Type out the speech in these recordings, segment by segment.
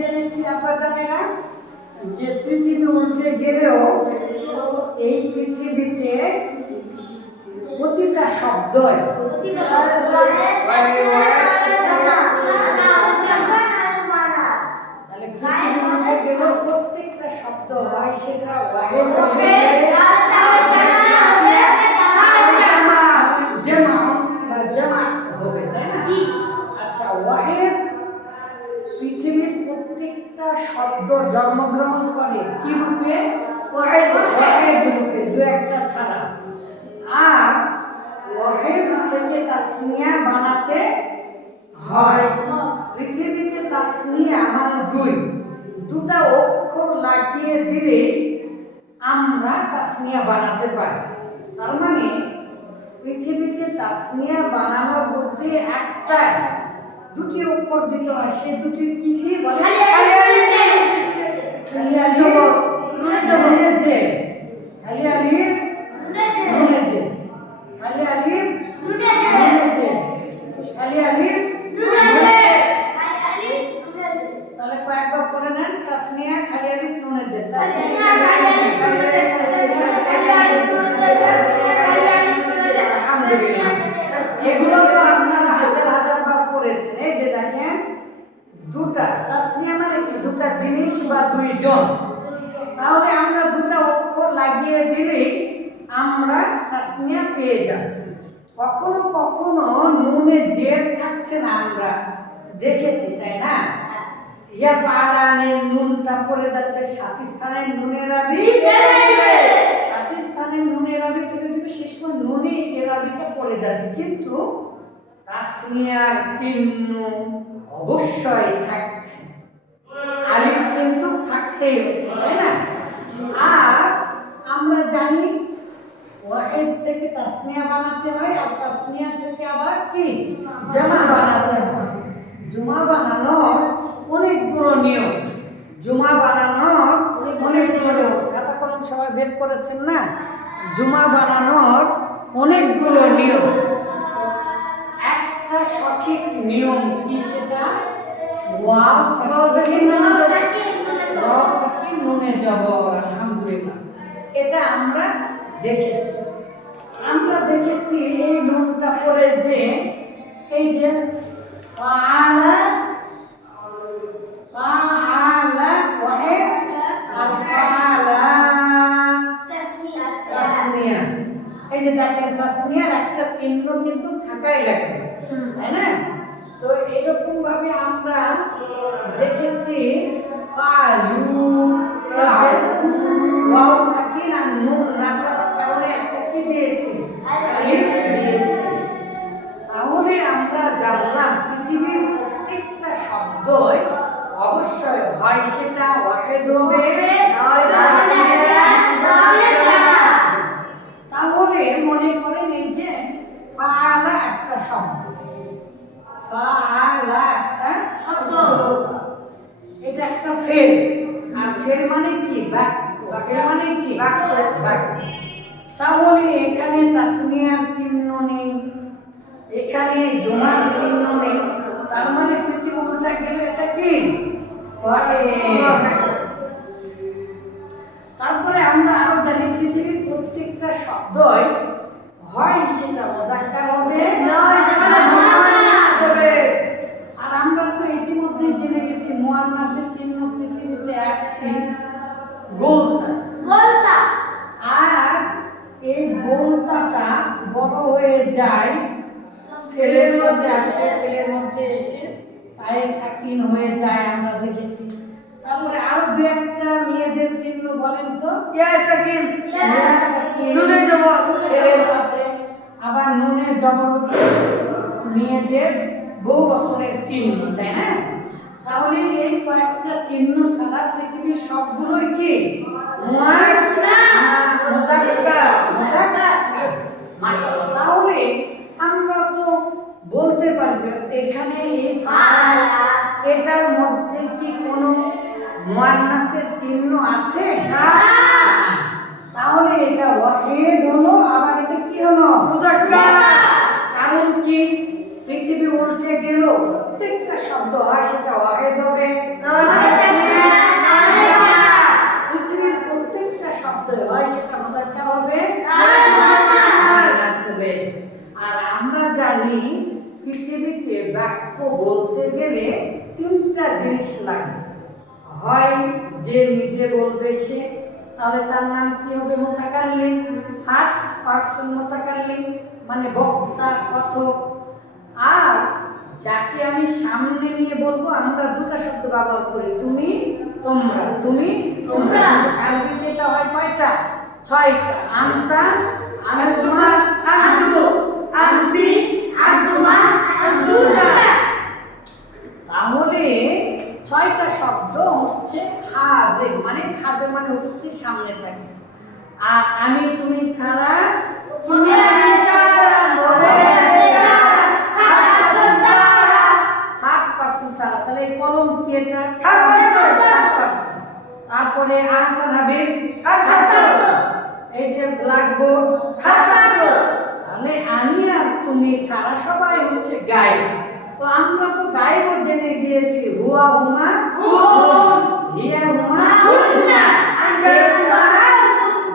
জেনেছি আমরা জানি না যে পৃথিবী উল্টে গেলেও এই পৃথিবীতে প্রতিটা শব্দই তাহলে পৃথিবী উল্টে গেলেও প্রত্যেকটা শব্দ হয় সেটা জামা হবে, তাই না? আচ্ছা, ওয়াহেদ পৃথিবীর প্রত্যেকটা শব্দ জন্মগ্রহণ করে কি রূপে? ওয়াহেদ রূপে, দু একটা ছাড়া। আর ওয়াহেদ থেকে তাসনিয়া বানাতে হয়। পৃথিবীতে তাসনিয়া মানে দুটা অক্ষর লাগিয়ে দিলে আমরা তাসনিয়া বানাতে পারি। তার মানে পৃথিবীতে তাসনিয়া বানানোর মধ্যে একটা দুটি অক্ষর দিতে হয়। সেই দুটি কি কি বলে? তাহলে কয়েকবার করে নেন। তাসনিয়া খালি আলিফ নুনের জের। এগুলো তো আপনারা হাজার হাজার বার পড়েছেন। এই যে দেখেন দুটা তাসনিয়া মানে কি? দুটা জিনিস বা দুইজন। তাহলে আমরা দুটা অক্ষর লাগিয়ে দিলেই আমরা তাসনিয়া পেয়ে যাব। কখনো কখনো নুনে জের থাকছে না, আমরা দেখেছি, তাই না? ইয়াফআলানের নুনটা পড়ে যাচ্ছে, সাথী স্থানের নুনের আবি সাথী স্থানের নুনের আবি ফেলে দিবে, সেই সময় নুনে এর আবিটা পড়ে যাচ্ছে, কিন্তু তাসনিয়ার চিহ্ন অবশ্যই থাকছে, আলিফ কিন্তু থাকতেই হচ্ছে, তাই না? আর আমরা জানি ওয়াহিদ থেকে তাসনিয়া বানাতে হয়, আর তাসনিয়া থেকে আবার কি জামা বানাতে হয়। জুমা বানানোর অনেকগুলো নিয়ম, জুমা বানানোর অনেকগুলো নিয়ম। খাতা কলম সবাই বের করেছেন না? জুমা বানানোর অনেকগুলো নিয়ম। একটা সঠিক নিয়ম কি সেটা? ওয়াও সাকিন নুনে জবর, আলহামদুলিল্লাহ। এটা আমরা দেখেছি। এই নুনটা পড়ে যে এই যে ফাআলা ওয়াহিদ আর ফাআলা তাসনিয়া। এই যে দেখেন তাসনিয়ার একটা চিহ্ন কিন্তু থাকাই লাগবে, তাই না? তো এরকম ভাবে আমরা দেখেছি ফালু, ওয়াও সাকিন আর নুন না থাকার কারণে একটা কি দিয়েছি? আলিফ দিয়েছি। তাহলে আমরা জানলাম পৃথিবীর প্রত্যেকটা শব্দই অবশ্যই হয় সেটা ওয়াহিদ হবে, তাহলে মনে করেন এই যে ফাআলা একটা শব্দ, এটা একটা ফেল। আর ফেল মানে কি? ফেল মানে কি? তাহলে এখানে তাসনিয়ার চিহ্ন নেই, এখানে জুমার চিহ্ন নেই, তার মানে পৃথিবী উল্টা গেল, এটা কি? তারপরে আমরা আরো জানি পৃথিবীর প্রত্যেকটা শব্দই হয় সেটা মুযাক্কার হবে, আর আমরা তো ইতিমধ্যে জেনে গেছি মুআন্নাসের চিহ্ন পৃথিবীতে একটি গোলতা। আর এই গোলতাটা বড় হয়ে যায়, ফেলের মধ্যে আসে, ফেলের মধ্যে এসে পায়ে সাকিন হয়ে যায়, আমরা দেখেছি। তারপরে আরো দু একটা মেয়েদের চিহ্ন বলেন তো। নুনে জবর ফেলের সাথে, আবার নুনে জবর মেয়েদের বহু বছরের চিহ্ন, তাই না? তাহলে এই কয়েকটা চিহ্ন ছাড়া পৃথিবীর সবগুলোই কি মাশাআল্লাহ। তাহলে আমরা তো বলতে পারবো এখানে এটার মধ্যে কি কোনো মুআন্নাসের চিহ্ন আছে? তাহলে এটা ওয়াহিদ হলো, আবার এটা কি হলো? মুযাক্কার। কারণ কি? পৃথিবী উল্টে গেল প্রত্যেকটা শব্দ হয় সেটা ওয়াহিদ হবে, বলতে গেলে তিনটা জিনিস লাগে। হয় যে নিজে বলবে সে, তাহলে তার নাম কি হবে? মুতাকাল্লিম, ফার্স্ট পারসন মুতাকাল্লিম, মানে বক্তা, কথক। আর যাকে আমি সামনে নিয়ে বলবো, আমরা দুটো শব্দ ব্যবহার করি, তুমি তোমরা, তুমি তোমরা। আরবিতে এটা হয় কয়টা? 6টা। আনতা, আনতুমা, আনতু, আনতি, আনতুমা, আনতুনা। তাহলে 6টা শব্দ হচ্ছে হাজির, মানে হাজির মানে উপস্থিত, সামনে থাকে। আর আমি তুমি ছাড়া, তুমি আমি ছাড়া, থার্ড পারসন তারা। তাহলে এই কলম কি? এটা থার্ড পারসন। তারপরে আহসান হাবিব, এই যে ব্ল্যাকবোর্ড, থার্ড পারসন। তাহলে আমি আর তুমি ছাড়া সবাই হচ্ছে গায়েব। তো আমরা তো গায়েব জেনে গিয়েছি, হুয়া হুমা হুম, হিয়া হুমা হুন্না,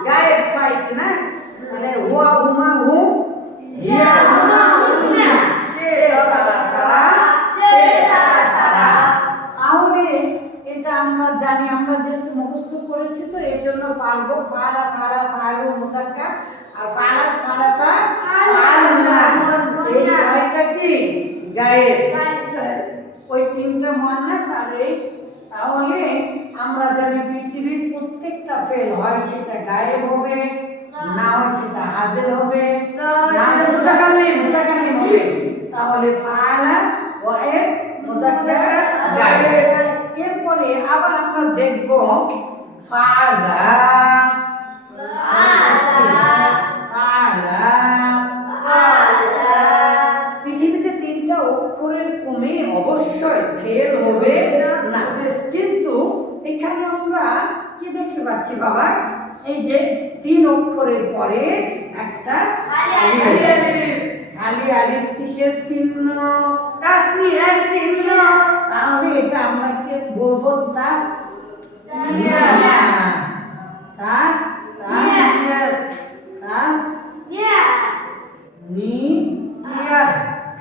গায়েব 6টি না? তাহলে হুয়া হুমা হুম, হিয়া হুমা হুন্না, সে তারা তারা, সে তারা তারা। তাহলে এটা আমরা জানি, আমরা যেহেতু মুখস্থ করেছি তো এর জন্য পারবো। ফালা ফালা ফালু মুতাক্কার, আর ফালাত ফালাতা ফাআলনা, এই 6টা কি? গায়েব। ওই 3টা মুয়ান্নাস আর এই। তাহলে আমরা জানি পৃথিবীর প্রত্যেকটা ফেল হয় সেটা গায়েব হবে, না হয় সেটা হাজির হবে, না সেটা মুতাকাল্লিম হবে। তাহলে ফাআলা ওয়াহিদ মুযাক্কার গায়েব। এরপরে আবার আমরা দেখব ফাআলা, পৃথিবীতে 3টা অক্ষরের কমে অবশ্যই ফেল হবে না। কিন্তু এখানে আমরা কি দেখতে পাচ্ছি বাবা? এই যে 3 অক্ষরের পরে একটা খালি আলিফ, কিসের চিহ্ন? তাসনিয়ার চিহ্ন। তাহলে এটা আমরা কি বলবো? তাসনিয়া।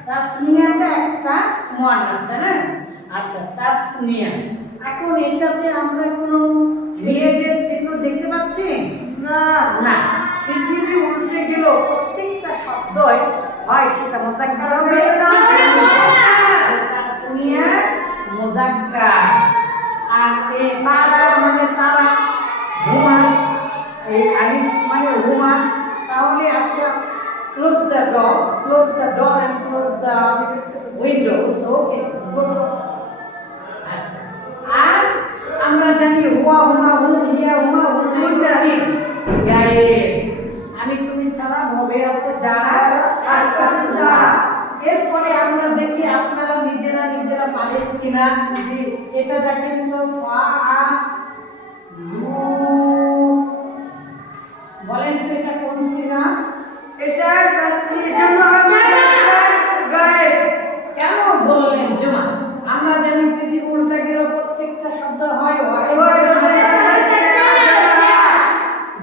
তাসনিয়াটা একটা মুয়ান্নাস, তাই না? আচ্ছা, তাসনিয়া। এখন এটাতে আমরা কোনো মেয়েদের চিহ্ন দেখতে পাচ্ছি না? না। পৃথিবী উল্টে গেল, প্রত্যেকটা শব্দই হয় সেটা মুযাক্কার হবে, তাসনিয়া মুযাক্কার। আর এই ফালা মানে তারা, হুমা, এই আলিফ মানে হুমা। তাহলে আচ্ছা, close the door and close the window. So okay, good. আচ্ছা, আর আমরা জানি হুয়া হুমা হুম, হিয়া হুমা হুন্না, গায়েব। আমি তুমি ছাড়া ভবে আছে যারা, থার্ড পারসন তারা। এরপরে আমরা দেখি আপনারা নিজেরা পারেন কিনা। এটা দেখেন তো, বলেন তো এটা কোন সিগা? এটা তাসনিয়ার জন্য গায়েব। কেন বললেন জুমা? আমরা জানি পৃথিবী উল্টা গেল, প্রত্যেকটা শব্দ হয়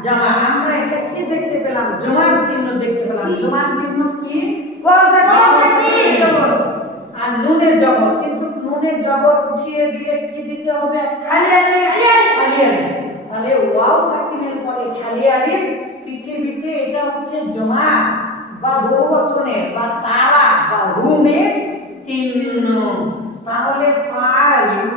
জামা। আমরা এটা কি দেখতে পেলাম? জমার চিহ্ন দেখতে পেলাম। জমার চিহ্ন কি? আর নুনের জবর। কিন্তু নুনের জবর উঠিয়ে দিলে কি দিতে হবে? খালি আলিফ। তাহলে ওয়াও সাকিনের পরে খালি আলিফ। পৃথিবীতে এটা হচ্ছে জমা বা বহুবচনের বা তারা বা হুমের চিহ্ন। তাহলে ফালু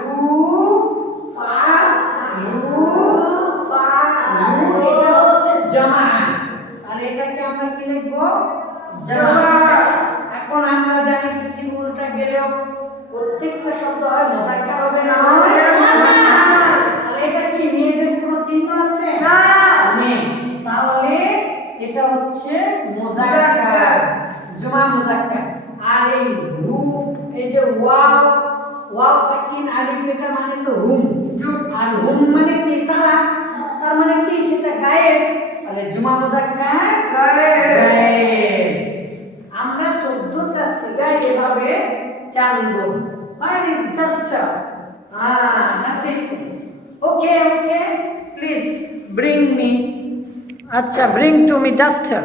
এটা হচ্ছে জমা। তাহলে এটাকে আমরা কি লিখবো? জমা। এখন আমরা জানি পৃথিবী উল্টা গেলেও প্রত্যেকটা শব্দ হয় মুযাক্কার হবে, না হয়। তাহলে এটা কি মেয়েদের কোনো চিহ্ন আছে? না, নেই। তাহলে এটা হচ্ছে মুযাক্কার, জমা মুযাক্কার। আর এই হু, এই যে ওয়াও সাকিন আলিফ, এটা মানে তো হুম। আর হুম মানে কি? তারা। তার মানে কি? সেটা গায়েব। তাহলে জমা মুযাক্কার গায়েব। আমরা 14টা সিগা এভাবে জানবো। Where is duster? That's it. Okay, please bring me. Acha, bring to me duster.